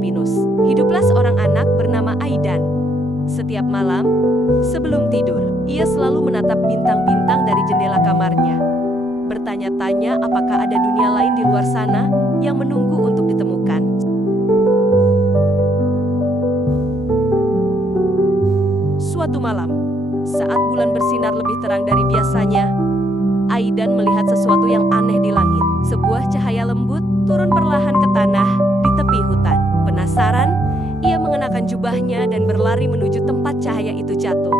pinus. Hiduplah seorang anak bernama Aidan. Setiap malam, sebelum tidur, ia selalu menatap bintang-bintang dari jendela kamarnya. Bertanya-tanya apakah ada dunia lain di luar sana yang menunggu untuk ditemukan. Suatu malam, saat bulan bersinar lebih terang dari biasanya, Aidan melihat sesuatu yang aneh di langit. Sebuah cahaya lembut turun perlahan ke tanah di tepi hutan. Penasaran, ia mengenakan jubahnya dan berlari menuju tempat cahaya itu jatuh.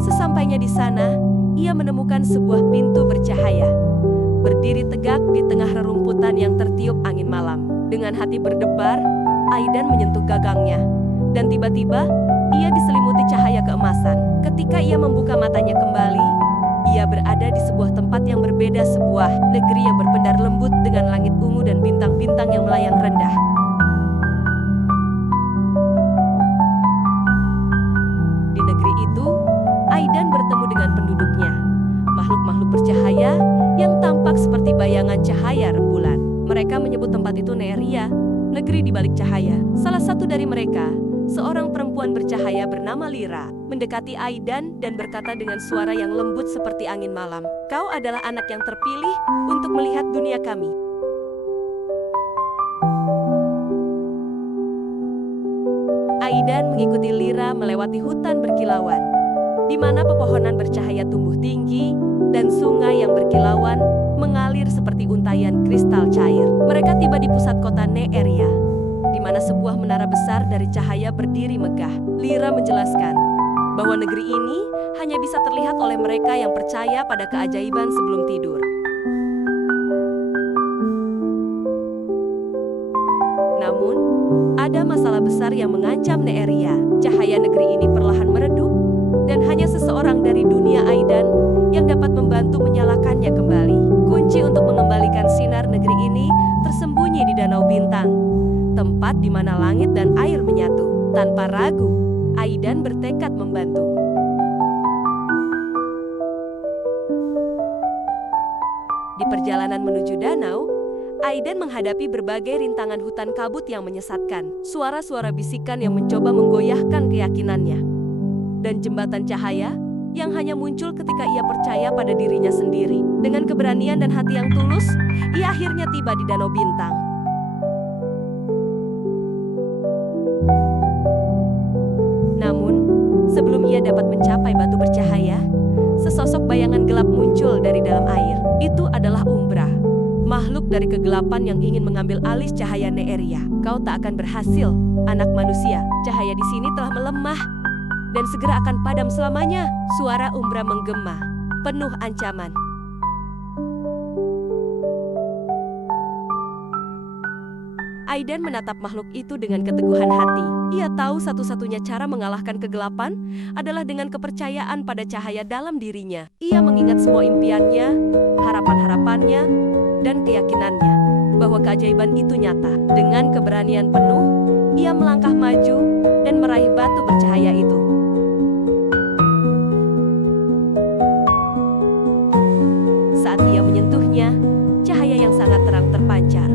Sesampainya di sana, ia menemukan sebuah pintu bercahaya. Berdiri tegak di tengah rerumputan yang tertiup angin malam. Dengan hati berdebar, Aidan menyentuh gagangnya. Dan tiba-tiba, ia diselimuti cahaya keemasan. Ketika ia membuka matanya kembali, ia berada di sebuah tempat yang berbeda, sebuah negeri yang berpendar lembut dengan langit ungu dan bintang-bintang yang melayang rendah. Di negeri itu, Aidan bertemu dengan penduduknya, makhluk-makhluk bercahaya yang tampak seperti bayangan cahaya rembulan. Mereka menyebut tempat itu Neeria, negeri di balik cahaya. Salah satu dari mereka, seorang perempuan bercahaya bernama Lyra, mendekati Aidan dan berkata dengan suara yang lembut seperti angin malam, "Kau adalah anak yang terpilih untuk melihat dunia kami." Aidan mengikuti Lyra melewati hutan berkilauan, di mana pepohonan bercahaya tumbuh tinggi dan sungai yang berkilauan mengalir seperti untayan kristal cair. Mereka tiba di pusat kota Neeria, di mana sebuah menara besar dari cahaya berdiri megah. Lyra menjelaskan bahwa negeri ini hanya bisa terlihat oleh mereka yang percaya pada keajaiban sebelum tidur. Namun, ada masalah besar yang mengancam Neeria. Cahaya negeri ini perlahan meredup, dan hanya seseorang dari dunia Aidan yang dapat membantu menyalakannya kembali. Kunci untuk mengembalikan sinar negeri ini tersembunyi di Danau Bintang, tempat di mana langit dan air menyatu. Tanpa ragu, Aidan bertekad membantu. Di perjalanan menuju danau, Aidan menghadapi berbagai rintangan hutan kabut yang menyesatkan. Suara-suara bisikan yang mencoba menggoyahkan keyakinannya. Dan jembatan cahaya yang hanya muncul ketika ia percaya pada dirinya sendiri. Dengan keberanian dan hati yang tulus, ia akhirnya tiba di Danau Bintang. Namun, sebelum ia dapat mencapai batu bercahaya, sesosok bayangan gelap muncul dari dalam air. Itu adalah Umbra, makhluk dari kegelapan yang ingin mengambil alih cahaya Neeria. "Kau tak akan berhasil, anak manusia. Cahaya di sini telah melemah dan segera akan padam selamanya." Suara Umbra menggema, penuh ancaman. Aidan menatap makhluk itu dengan keteguhan hati. Ia tahu satu-satunya cara mengalahkan kegelapan adalah dengan kepercayaan pada cahaya dalam dirinya. Ia mengingat semua impiannya, harapan-harapannya, dan keyakinannya bahwa keajaiban itu nyata. Dengan keberanian penuh, ia melangkah maju dan meraih batu bercahaya itu. Saat ia menyentuhnya, cahaya yang sangat terang terpancar,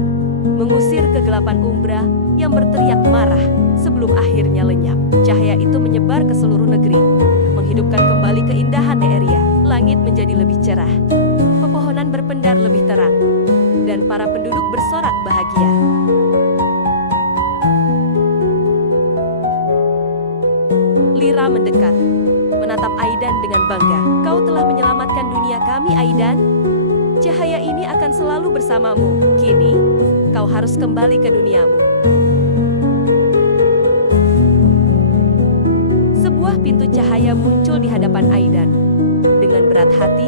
mengusir kegelapan Umbra yang berteriak marah sebelum akhirnya lenyap. Cahaya itu menyebar ke seluruh negeri, menghidupkan kembali keindahan Neeria. Langit menjadi lebih cerah, pepohonan berpendar lebih terang, dan para penduduk bersorak bahagia. Lyra mendekat, menatap Aidan dengan bangga. "Kau telah menyelamatkan dunia kami, Aidan. Cahaya ini akan selalu bersamamu. Kini, kau harus kembali ke duniamu." Sebuah pintu cahaya muncul di hadapan Aidan. Dengan berat hati,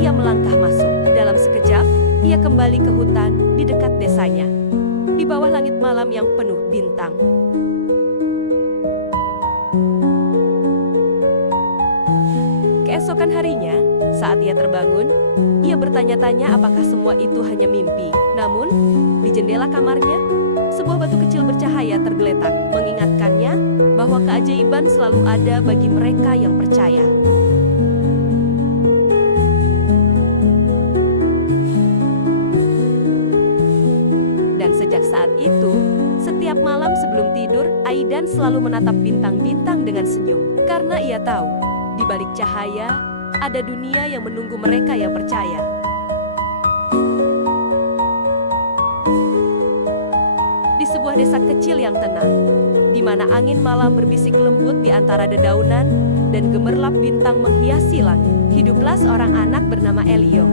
ia melangkah masuk. Dalam sekejap, ia kembali ke hutan di dekat desanya, di bawah langit malam yang penuh bintang. Keesokan harinya, saat ia terbangun, ia bertanya-tanya apakah semua itu hanya mimpi. Namun, di jendela kamarnya, sebuah batu kecil bercahaya tergeletak, mengingatkannya bahwa keajaiban selalu ada bagi mereka yang percaya. dan selalu menatap bintang-bintang dengan senyum. Karena ia tahu, di balik cahaya, ada dunia yang menunggu mereka yang percaya. Di sebuah desa kecil yang tenang, di mana angin malam berbisik lembut di antara dedaunan dan gemerlap bintang menghiasi langit, hiduplah seorang anak bernama Elio.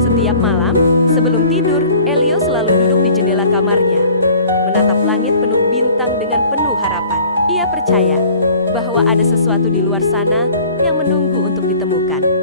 Setiap malam, sebelum tidur, Elio selalu duduk di jendela kamarnya, menatap langit penuh bintang dengan penuh harapan. Ia percaya bahwa ada sesuatu di luar sana yang menunggu untuk ditemukan.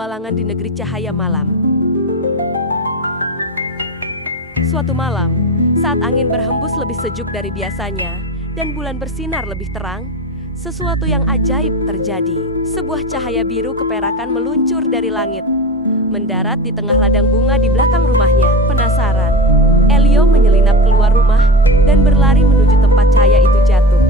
petualangan di negeri cahaya malam. Suatu malam, saat angin berhembus lebih sejuk dari biasanya dan bulan bersinar lebih terang, sesuatu yang ajaib terjadi. Sebuah cahaya biru keperakan meluncur dari langit, mendarat di tengah ladang bunga di belakang rumahnya. Penasaran, Elio menyelinap keluar rumah dan berlari menuju tempat cahaya itu jatuh.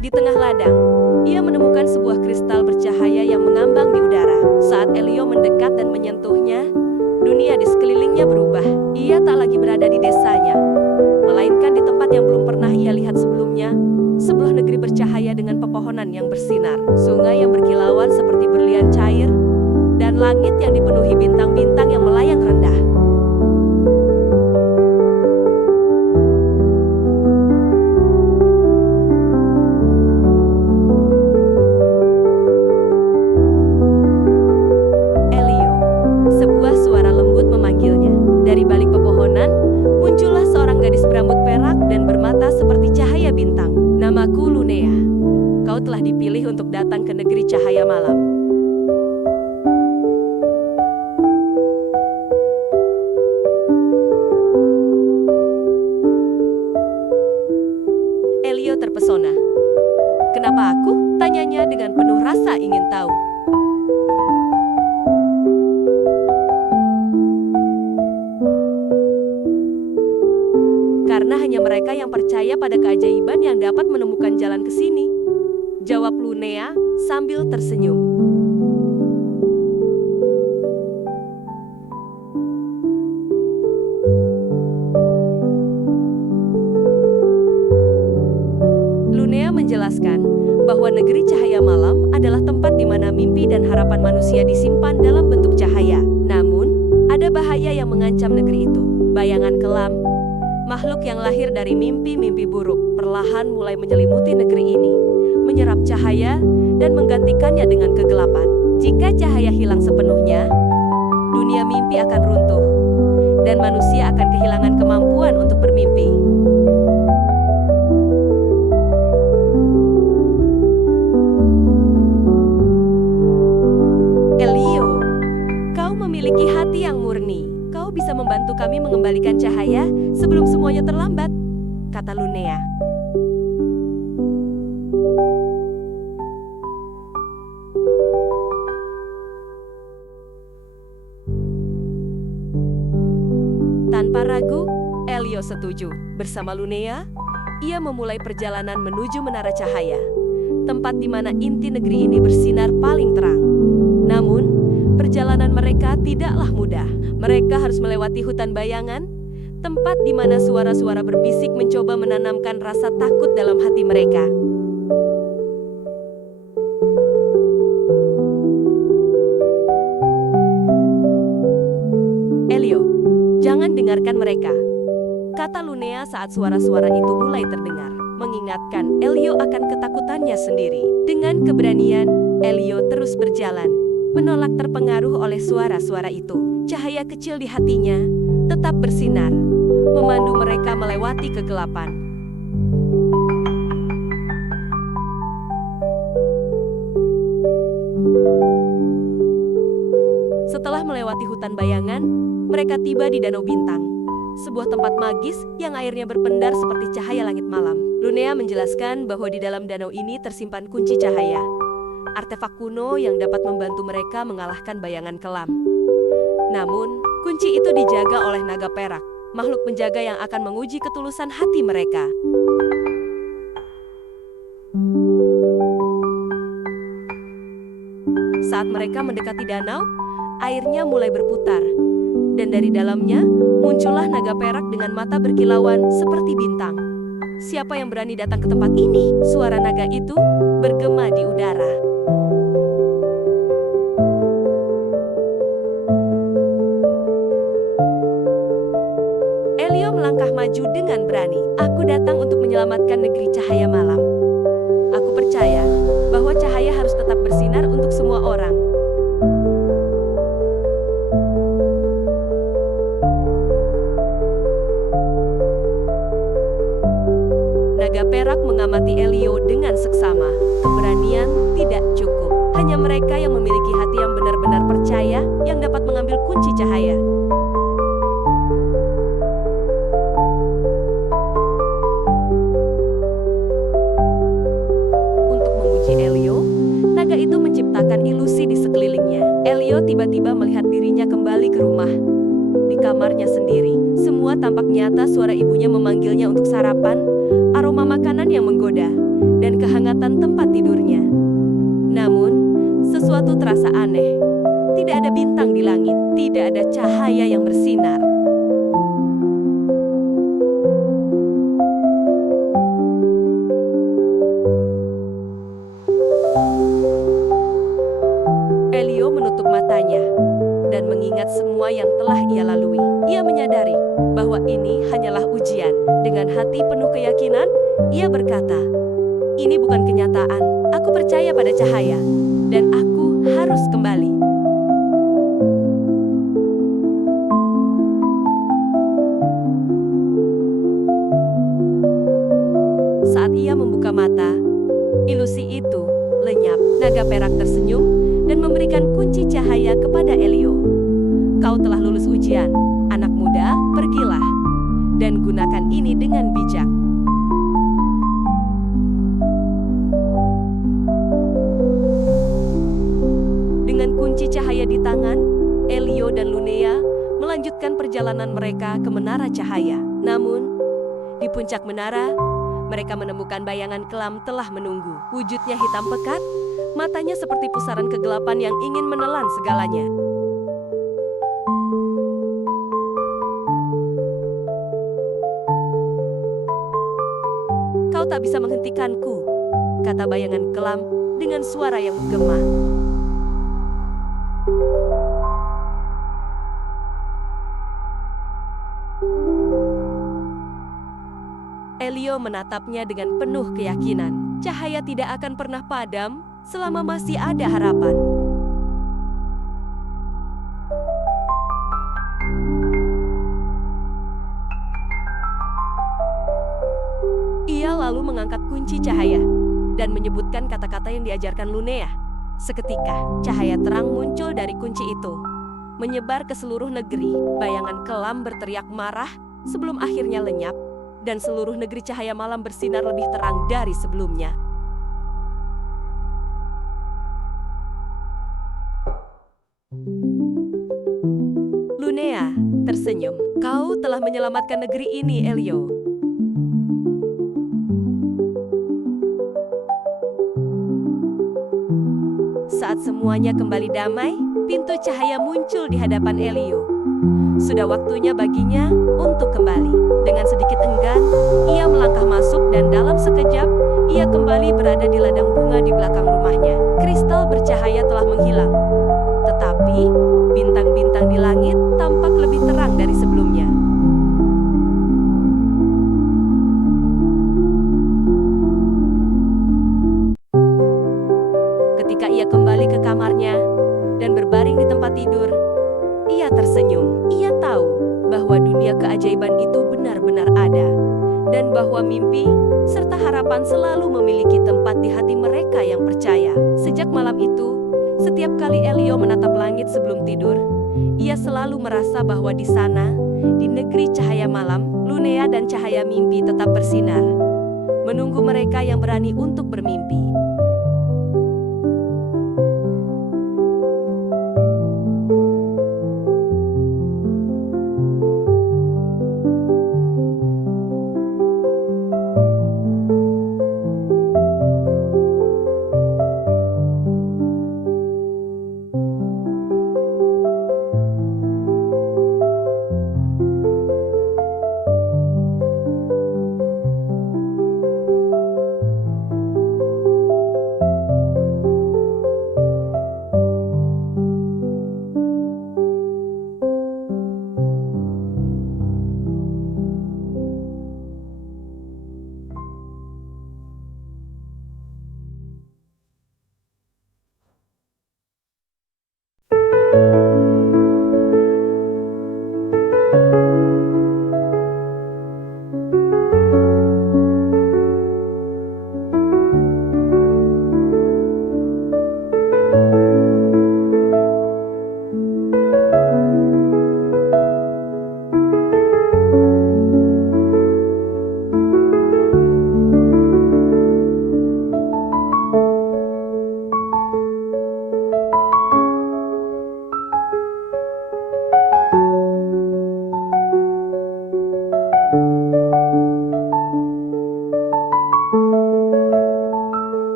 Di tengah ladang, ia menemukan sebuah kristal bercahaya yang mengambang di udara. Saat Elio mendekat dan menyentuhnya, dunia di sekelilingnya berubah. Ia tak lagi berada di desanya, melainkan di tempat yang belum pernah ia lihat sebelumnya. Sebuah negeri bercahaya dengan pepohonan yang bersinar, sungai yang berkilauan seperti berlian cair, dan langit yang dipenuhi bintang-bintang yang melayang rendah. Elio, sebuah suara lembut memanggilnya. Dari balik pepohonan, muncullah seorang gadis berambut perak dan bermata seperti cahaya bintang. Namaku Lunea. Kau telah dipilih untuk datang ke negeri cahaya malam. Elio terpesona. Kenapa aku? Tanyanya dengan penuh rasa ingin tahu. Karena hanya mereka yang percaya pada keajaiban yang dapat menemukan jalan ke sini, jawab Lunea sambil tersenyum. Lunea menjelaskan bahwa negeri cahaya malam adalah tempat di mana mimpi dan harapan manusia disimpan dalam bentuk cahaya. Namun, ada bahaya yang mengancam negeri itu. Bayangan kelam, makhluk yang lahir dari mimpi-mimpi buruk, perlahan mulai menyelimuti negeri ini, menyerap cahaya dan menggantikannya dengan kegelapan. Jika cahaya hilang sepenuhnya, dunia mimpi akan runtuh, dan manusia akan kehilangan kemampuan untuk bermimpi. Elio, kau memiliki hati yang murni. Kau bisa membantu kami mengembalikan cahaya sebelum semuanya terlambat, kata Lunea. Tanpa ragu, Elio setuju. Bersama Lunea, ia memulai perjalanan menuju menara cahaya, tempat di mana inti negeri ini bersinar paling terang. Namun, perjalanan mereka tidaklah mudah. Mereka harus melewati hutan bayangan, tempat di mana suara-suara berbisik mencoba menanamkan rasa takut dalam hati mereka. Elio, jangan dengarkan mereka, kata Lunea saat suara-suara itu mulai terdengar, mengingatkan Elio akan ketakutannya sendiri. Dengan keberanian, Elio terus berjalan, menolak terpengaruh oleh suara-suara itu. Cahaya kecil di hatinya tetap bersinar, memandu mereka melewati kegelapan. Setelah melewati hutan bayangan, mereka tiba di Danau Bintang, sebuah tempat magis yang airnya berpendar seperti cahaya langit malam. Lunea menjelaskan bahwa di dalam danau ini tersimpan kunci cahaya, artefak kuno yang dapat membantu mereka mengalahkan bayangan kelam. Namun, kunci itu dijaga oleh naga perak, makhluk penjaga yang akan menguji ketulusan hati mereka. Saat mereka mendekati danau, airnya mulai berputar, dan dari dalamnya muncullah naga perak dengan mata berkilauan seperti bintang. Siapa yang berani datang ke tempat ini? Suara naga itu bergema di udara. Elio melangkah maju dengan berani. Aku datang untuk menyelamatkan negeri cahaya malam. Aku percaya bahwa cahaya harus tetap bersinar untuk semua orang. mereka yang memiliki hati yang benar-benar percaya, yang dapat mengambil kunci cahaya. Untuk memuji Elio, naga itu menciptakan ilusi di sekelilingnya. Elio tiba-tiba melihat dirinya kembali ke rumah. Di kamarnya sendiri, semua tampak nyata. Suara ibunya memanggilnya untuk sarapan, aroma makanan yang menggoda, dan kehangatan tempat tidurnya. Namun, sesuatu terasa aneh. Tidak ada bintang di langit, tidak ada cahaya yang bersinar. Elio menutup matanya dan mengingat semua yang telah ia lalui. Ia menyadari bahwa ini hanyalah ujian. Dengan hati penuh keyakinan, ia berkata, "Ini bukan kenyataan. Aku percaya pada cahaya, dan aku harus kembali." Saat ia membuka mata, ilusi itu lenyap. Naga perak tersenyum dan memberikan kunci cahaya kepada Elio. "Kau telah lulus ujian, anak muda, pergilah, dan gunakan ini dengan bijak." Dengan kunci cahaya di tangan, Elio dan Lunea melanjutkan perjalanan mereka ke menara cahaya. Namun, di puncak menara, mereka menemukan bayangan kelam telah menunggu. Wujudnya hitam pekat, matanya seperti pusaran kegelapan yang ingin menelan segalanya. "Kau tak bisa menghentikanku," kata bayangan kelam dengan suara yang menggema. Elio menatapnya dengan penuh keyakinan. Cahaya tidak akan pernah padam selama masih ada harapan. Ia lalu mengangkat kunci cahaya dan menyebutkan kata-kata yang diajarkan Lunea. Seketika, cahaya terang muncul dari kunci itu, menyebar ke seluruh negeri. Bayangan kelam berteriak marah sebelum akhirnya lenyap, dan seluruh negeri cahaya malam bersinar lebih terang dari sebelumnya. Lunea tersenyum. "Kau telah menyelamatkan negeri ini, Elio." Saat semuanya kembali damai, pintu cahaya muncul di hadapan Elio. Sudah waktunya baginya untuk kembali. Dengan sedikit enggan, ia melangkah masuk dan dalam sekejap, ia kembali berada di ladang bunga di belakang rumahnya. Kristal bercahaya telah menghilang, tetapi bintang-bintang di langit tampak lebih terang dari sebelumnya. Ketika ia kembali ke kamarnya dan berbaring di tempat tidur, ia tersenyum. Ia tahu bahwa dunia keajaiban itu benar-benar ada, dan bahwa mimpi serta harapan selalu memiliki tempat di hati mereka yang percaya. Sejak malam itu, setiap kali Elio menatap langit sebelum tidur, ia selalu merasa bahwa di sana, di negeri cahaya malam, Lunea dan cahaya mimpi tetap bersinar, menunggu mereka yang berani untuk bermimpi.